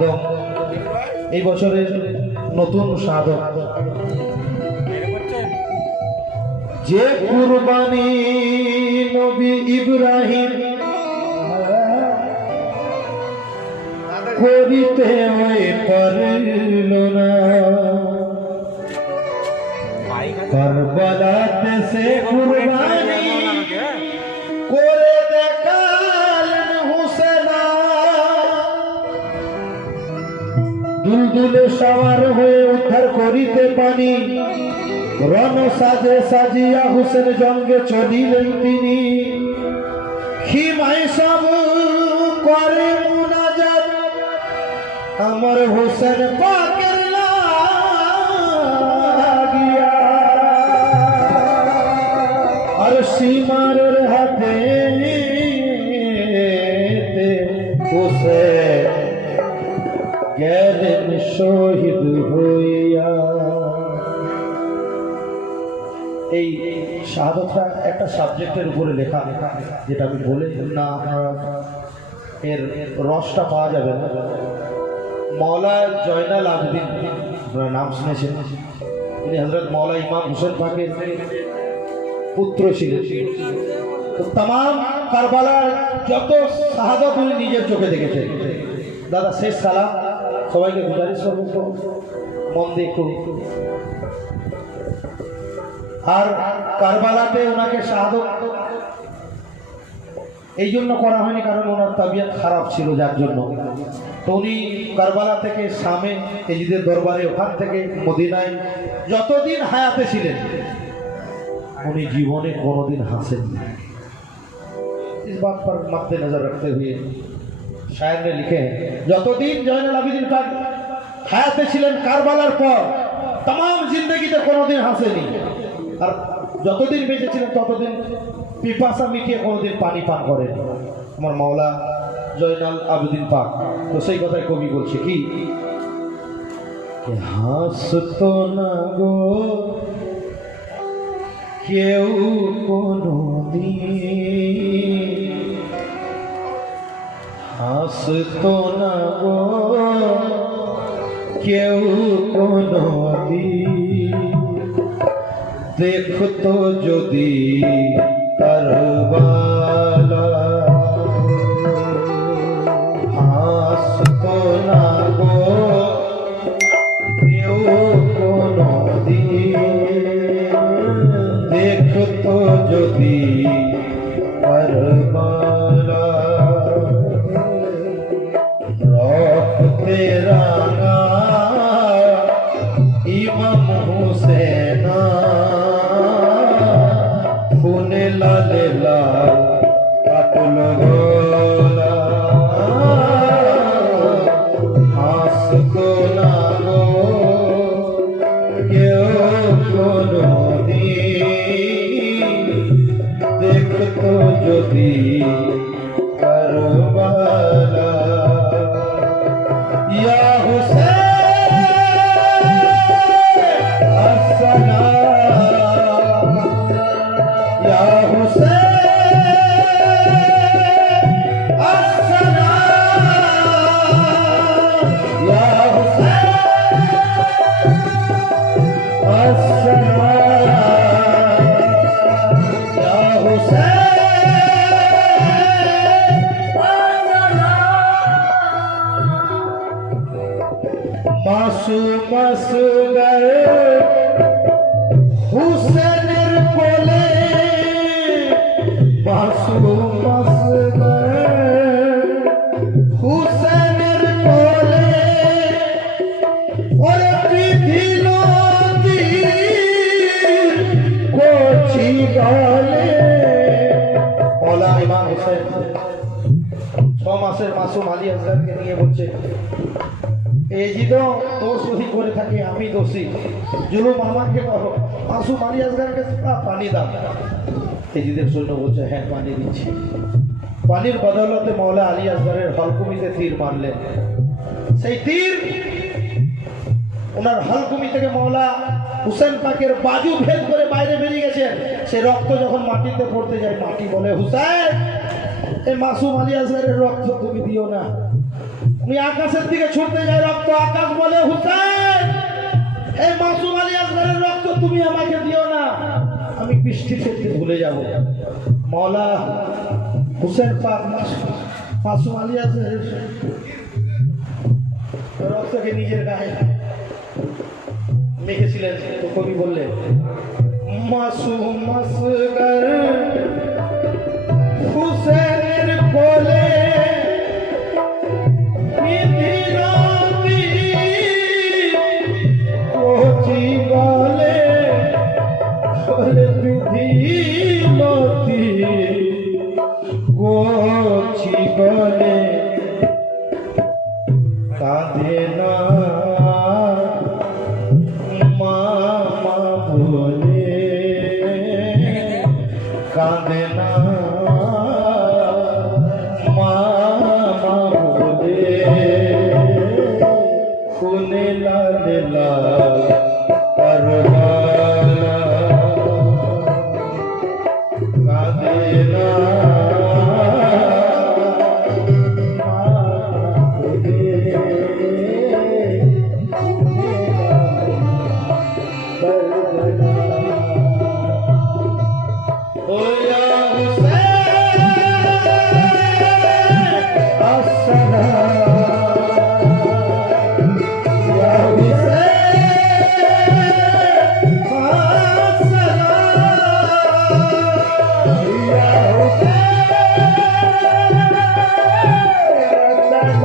একদম এই বছরের নতুন সাধক। যে কুরবানি নবী ইব্রাহিম করিতে পারল না। সে কুরবানি দুলদুলে সবার হয়ে উদ্ধার করিতে পানি রণ সাজে সাজিয়া হুসেন জঙ্গে চলিলেন তিনি। খিমাই সব করে মুনাজাত আমার হুসেন পাকের লাগিয়া। আর সীমারের হাতে শহীদ হইয়া। এই শাহাদতটা একটা সাবজেক্টের উপরে লেখা, যেটা আমি বলে না, আপনারা এর রসটা পাওয়া যাবে না। মৌলা জয়নাল আবদিন, আপনারা নাম শুনেছেন। তিনি হজরত মৌলা ইমাম হুসেন পাকের পুত্র ছিলেন। তো তাম কারবালার যত শাহাদত উনি নিজের চোখে দেখেছেন। দাদা, শেষ সালাম। সবাইকে গুজারিশ করবো তো মন দিয়ে একটু আর কারবালাতে ওনাকে শাহাদত এই জন্য করা হয়নি কারণ ওনার তাবিয়াত খারাপ ছিল যার জন্য তো উনি কারবালা থেকে সামে এজিদের দরবারে ওখান থেকে মদিনায় যতদিন হায়াতে ছিলেন উনি জীবনে কোনোদিন হাসেননি इस बात पर मद्दे नजर रखते हुए সাহেবরা লিখে যতদিন জয়নাল আবিদিন পাক হায়াতে ছিলেন কারবালার পর তাম জিন্দগিতে কোনোদিন হাসেনি। আর যতদিন বেঁচে ছিলেন ততদিন পিপাসা মিটিয়ে কোনোদিন পানি পান করেনি। আমার মাওলা জয়নাল আবুদ্দিন পাক, তো সেই কথায় কবি বলছে, কি? হাসতো না গো, কেউ কোনো দিন হাসতো না গো, কেউ কোনো দেখতো যদি কারবালা হাসতো না গো, কেউ কোনো দেখতো যদি দেখতো যদি কারবালা ইয়া হুসেন আসসালাম। ইয়া হুসেন us মাসের মাসুম আলী নিয়ে বলছে এই সহি করে থাকে আমি দোষী জুলুম আমাকে মাসুম আলী বলছে হ্যাঁ পানি দিচ্ছি পানির বদলতে মৌলা আলী আসগারের হলকুমিতে তীর মারলেন সেই তীর ওনার হলকুমি থেকে মৌলা হুসেন পাকের বাজু ভেদ করে বাইরে বেরিয়ে গেছেন সে রক্ত যখন মাটিতে পড়তে যায়, মাটি বলে, হুসেন এই মাসুম আলী আসগারের রক্ত তুমি দিও না। আমি আকাশের দিকে ছুটতে যাই রক্ত আকাশ বলে, হুসেন এই মাসুম আলী আসগারের রক্ত তুমি আমাকে দিও না। আমি বৃষ্টি ফেলতে ভুলে যাব। মৌলা হুসেন পাক মাসুম- আলী আসগারের রক্তকে নিজের গায়ে মেখেছিলেন তো কবি বললেন মাসুম আসগর হুসেনের কোলে কাঁদে না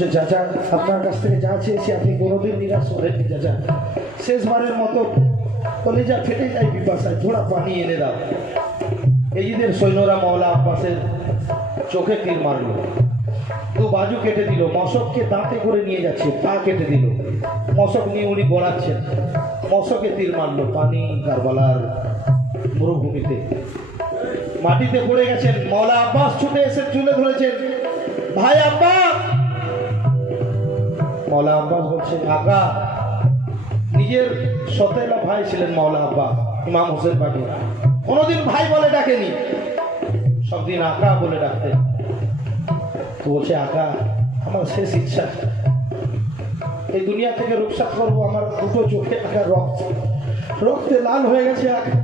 বলছে চাচা আপনার কাছ থেকে যা চেয়েছি, আপনি কোনোদিন নিরাশ করেননি চাচা শেষবারের মতো কলেজা ফেটে যায় বিপাশায় থোড়া পানি এনে দাও। এইদের সৈন্যরা মৌলা আব্বাসের চোখে তীর মারলো। দু বাজু কেটে দিল, মশককে দাঁতে করে নিয়ে যাচ্ছে, পা কেটে দিল। মশক নিয়ে উনি গড়াচ্ছেন। মশকে তীর মারলো, পানি কারবালার মরুভূমিতে। মাটিতে পড়ে গেছেন মৌলা আব্বাস ছুটে এসে চুলে ধরেছেন। ভাই আব্বাস! মৌলা আব্বাস বলছেন আকা নিজের সতেলা ভাই ছিলেন মৌলা আব্বাস, ইমাম হোসেন পাটি কোনোদিন ভাই বলে ডাকেনি। সব দিন আকা বলে ডাকতেন তো বলছে, আকা, আমার শেষ ইচ্ছা। এই দুনিয়া থেকে রুখসাত করব আমার দুটো চোখে আঁকা রক্ত। রক্তে লাল হয়ে গেছে আঁকা।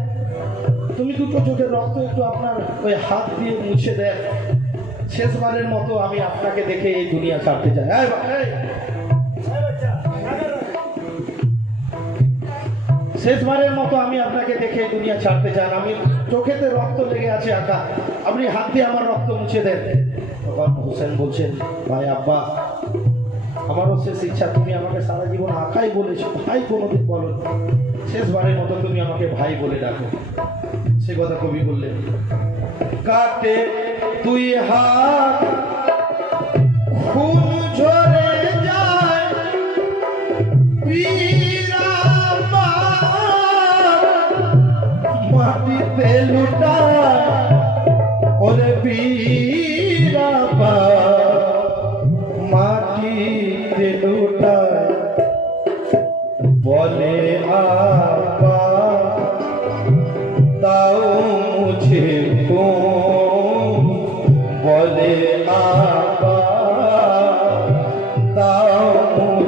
তুমি দুটো চোখের রক্ত একটু আপনার ওই হাত দিয়ে মুছে দেন। শেষবারের মতো আমি আপনাকে দেখে এই দুনিয়া ছাড়তে চাই। শেষবারের মতো আমি আপনাকে দেখে দুনিয়া ছাড়তে চান। আমি চোখেতে রক্ত লেগে আছে আঁকা আপনি হাত দিয়ে আমার রক্ত মুছে দেন। তখন হোসেন বলছেন, ভাই আব্বা, আমারও শেষ ইচ্ছা। তুমি আমাকে সারা জীবন আঁকাই বলেছ। ভাই কোনোদিন বলো শেষবারের মতো তুমি আমাকে ভাই বলে ডাকো। সে কথা কবি বললেন, কাটে তুই হাত, খুন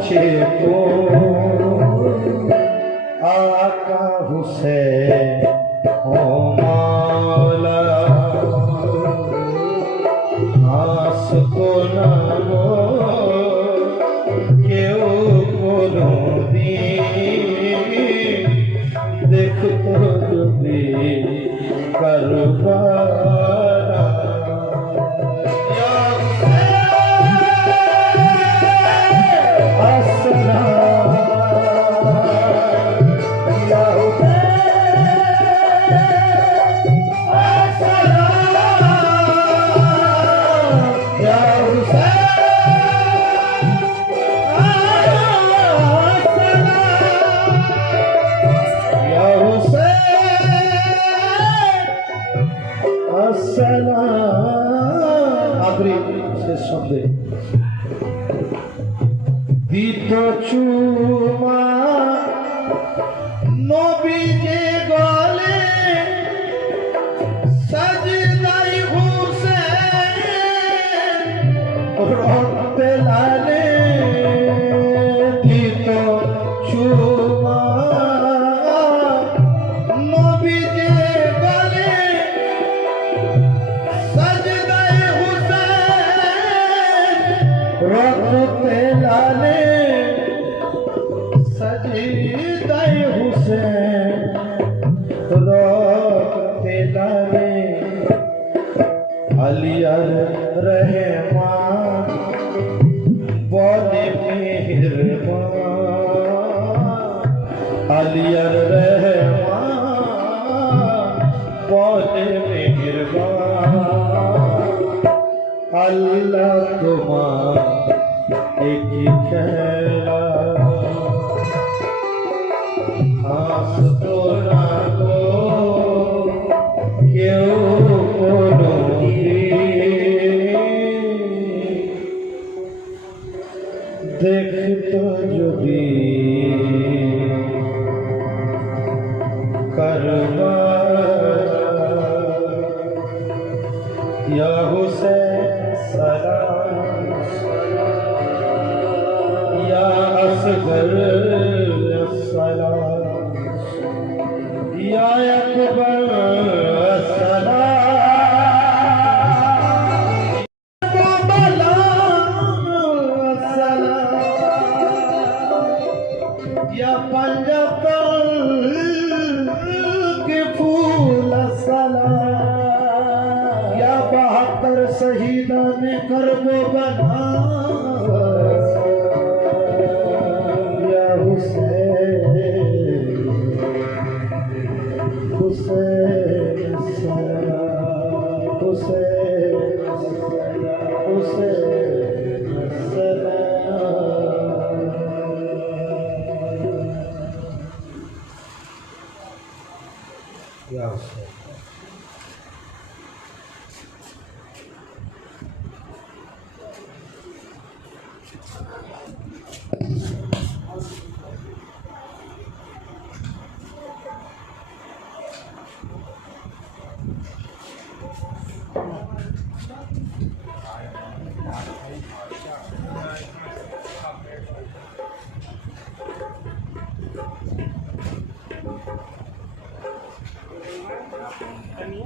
আছে আকা হুসেন ও দিত চুমা अल्लाह तुम्हार एक खेला हास तो राखो, क्यों देख तो जो भी करवा या हुसैन Ya Akbar, शहीदा ने कर्म बना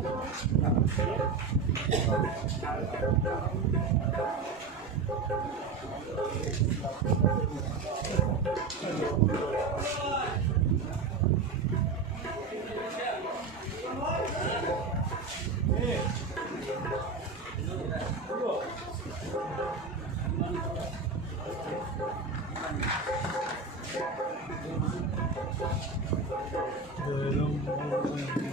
네, 이런 거.